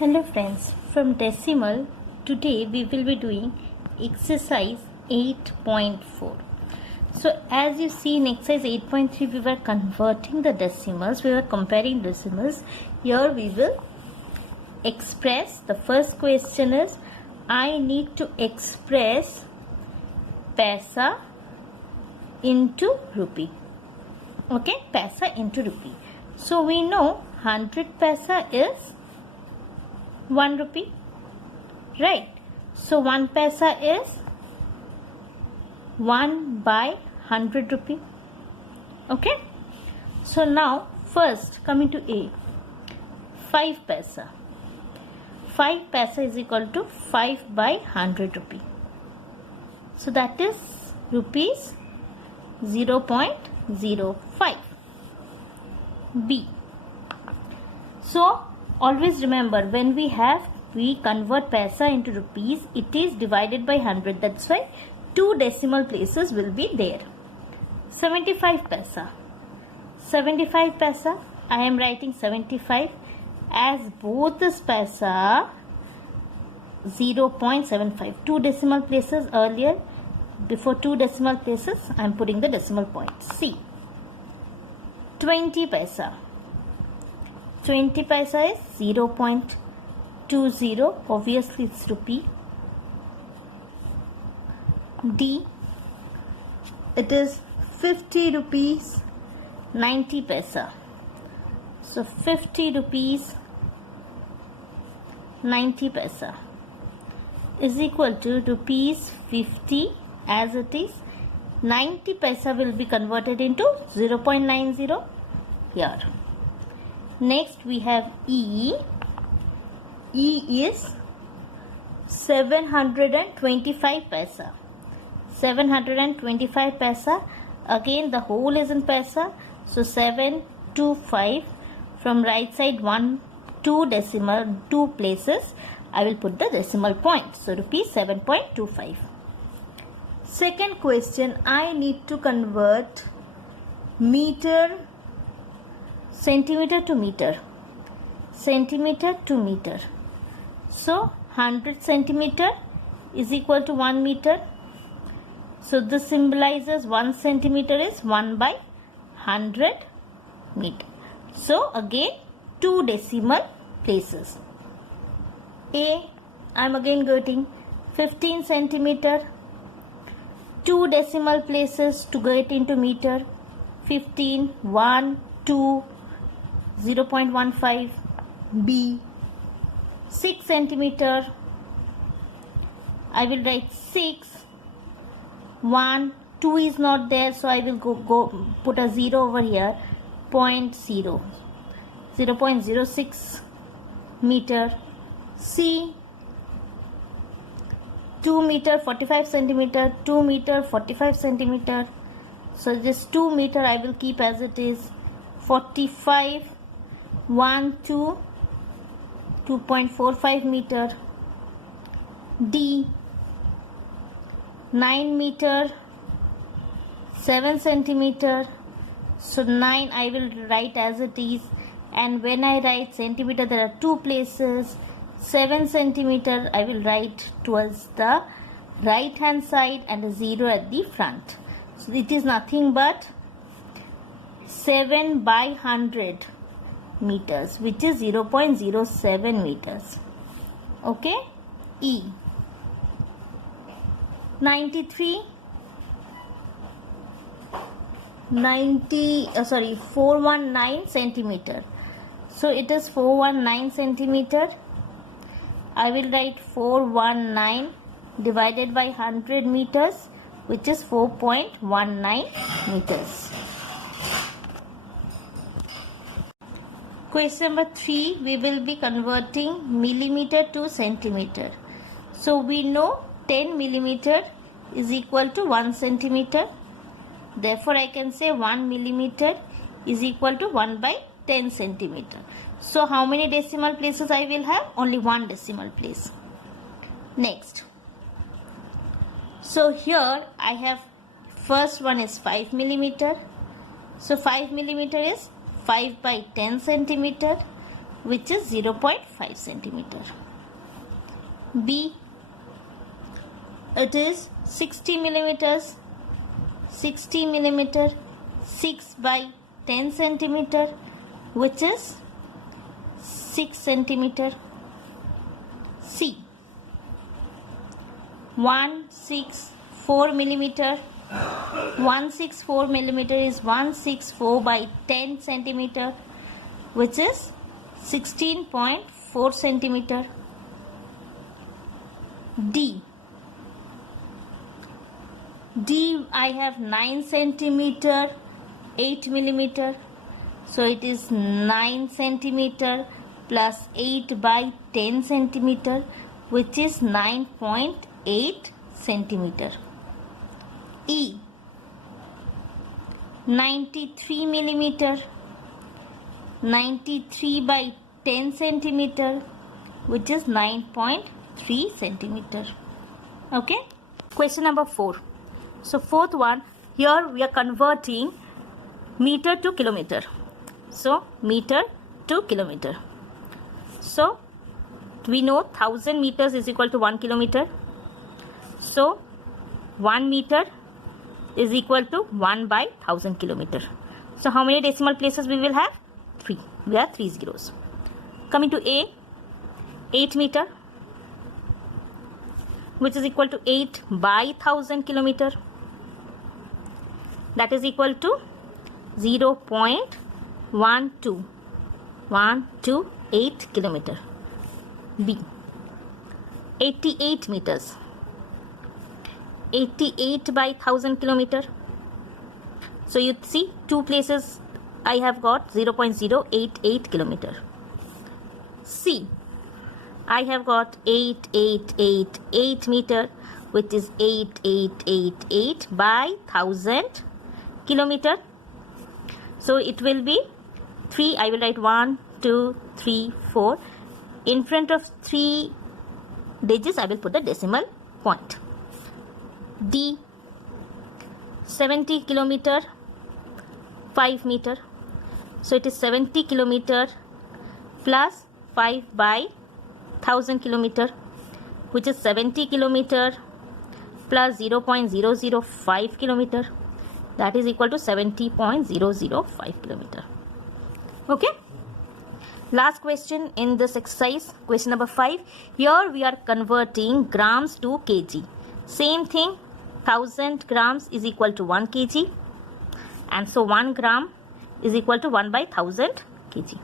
Hello friends, from decimal, today we will be doing exercise 8.4. So as you see in exercise 8.3 we were converting the decimals, we were comparing decimals. Here we will express, the first question is I need to express paisa into rupee. Okay, paisa into rupee. So we know 100 paisa is 1 rupee, right? So 1 paisa is 1 by 100 rupee. Okay, so now first coming to A, 5 paisa. 5 paisa is equal to 5 by 100 rupee. So that is rupees 0.05. B. So always remember, when we convert paisa into rupees, it is divided by 100. That's why 2 decimal places will be there. 75 paisa. 75 paisa, I am writing 75 as both is paisa 0.75. 2 decimal places earlier. Before 2 decimal places, I am putting the decimal point. C. 20 paisa. 20 paisa is 0.20. Obviously it's rupee. D. It is 50 rupees 90 paisa. So 50 rupees 90 paisa is equal to rupees 50 as it is. 90 paisa will be converted into 0.90 here. Next we have E. E is 725 paisa. 725 paisa. Again the whole is in paisa. So 7 to 5. From right side 1 2 decimal 2 places I will put the decimal point. So rupees 7.25. Second question, I need to convert centimeter to meter. Centimeter to meter. So 100 centimeter is equal to 1 meter. So this symbolizes 1 centimeter is 1 by 100 meter. So again 2 decimal places. A, I am again getting 15 centimeter. 2 decimal places to get into meter. 15, 1, 2, 0.15. B. 6 centimeter. I will write 6. 1, 2 is not there, so I will go put a 0 over here. 0.06 meter. C. 2 meter 45 centimeter, 2 meter 45 centimeter. So this 2 meter I will keep as it is. 45, 1, 2, 2.45 meter. D. 9 meter 7 centimeter. So 9 I will write as it is, and when I write centimeter there are 2 places. 7 centimeter I will write towards the right hand side and a 0 at the front. So it is nothing but 7 by 100 meters, which is 0.07 meters. Okay. E. 419 centimeter. So it is 419 centimeter. I will write 419 divided by 100 meters, which is 4.19 meters. Question number 3, we will be converting millimeter to centimeter. So we know 10 millimeter is equal to 1 centimeter. Therefore I can say 1 millimeter is equal to 1 by 10 centimeter. So how many decimal places I will have? Only 1 decimal place. Next. So here I have first one is 5 millimeter. So 5 millimeter is 5 by 10 centimeter. which is 0.5 centimeter. B, it is 60 millimeters. 60 millimeter 6 by 10 centimeter, which is 6 centimeter. C, 164 millimeter. 164 millimeter is 164 by 10 centimeter, which is 16.4 centimeter. D, I have 9 centimeter 8 millimeter, so it is 9 centimeter plus 8 by 10 centimeter, which is 9.8 centimeter. E, 93 millimeter. 93 by 10 centimeter, which is 9.3 centimeter. Okay. Question number 4. So fourth one, here we are converting meter to kilometer. So meter to kilometer. So we know 1000 meters is equal to 1 kilometer. So 1 meter is equal to 1 by 1000 kilometer. So how many decimal places we will have? 3. We have 3 zeros. Coming to A, 8 meter, which is equal to 8 by 1000 kilometer. That is equal to 0.128 kilometer. B, 88 meters. 88 by 1000 kilometer. So you see 2 places I have got 0.088 kilometer. C, I have got 8888 meter, which is 8888 by 1000 kilometer. So it will be 3. I will write 1, 2, 3, 4. In front of 3 digits, I will put a decimal point. D, 70 kilometer 5 meter. So it is 70 kilometer plus 5 by 1000 kilometer, which is 70 kilometer plus 0.005 kilometer. That is equal to 70.005 kilometer. Okay. Last question in this exercise, question number 5. Here we are converting grams to kg. Same thing, 1000 grams is equal to 1 kg. And so 1 gram is equal to 1 by 1000 kg.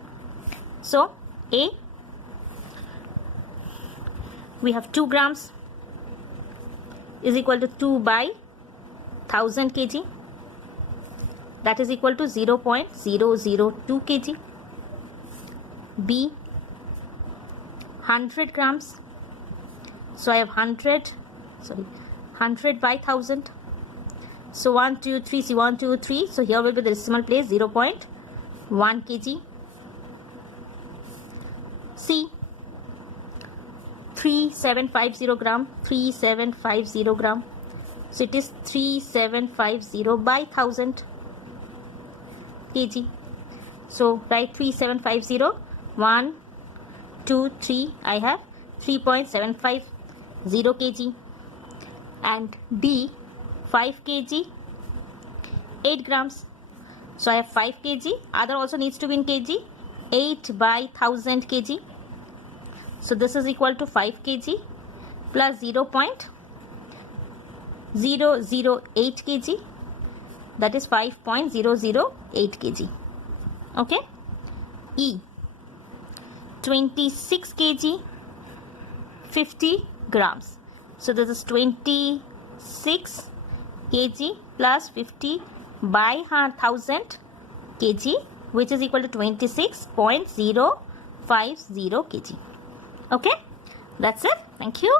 So A, we have 2 grams is equal to 2 by 1000 kg. That is equal to 0.002 kg. B, 100 grams. So I have 100 by 1000. So 1, 2, 3, see 1, 2, 3. So here will be the decimal place 0.1 kg. C, 3750 gram. 3750 gram. So it is 3750 by 1000 kg. So write 3750. 1, 2, 3. I have 3.750 kg. And D, 5 kg 8 grams. So I have 5 kg. Other also needs to be in kg. 8 by 1000 kg. So this is equal to 5 kg plus 0.008 kg. That is 5.008 kg. Okay. E, 26 kg 50 grams. So this is 26 kg plus 50 by 1000 kg, which is equal to 26.050 kg. Okay, that's it. Thank you.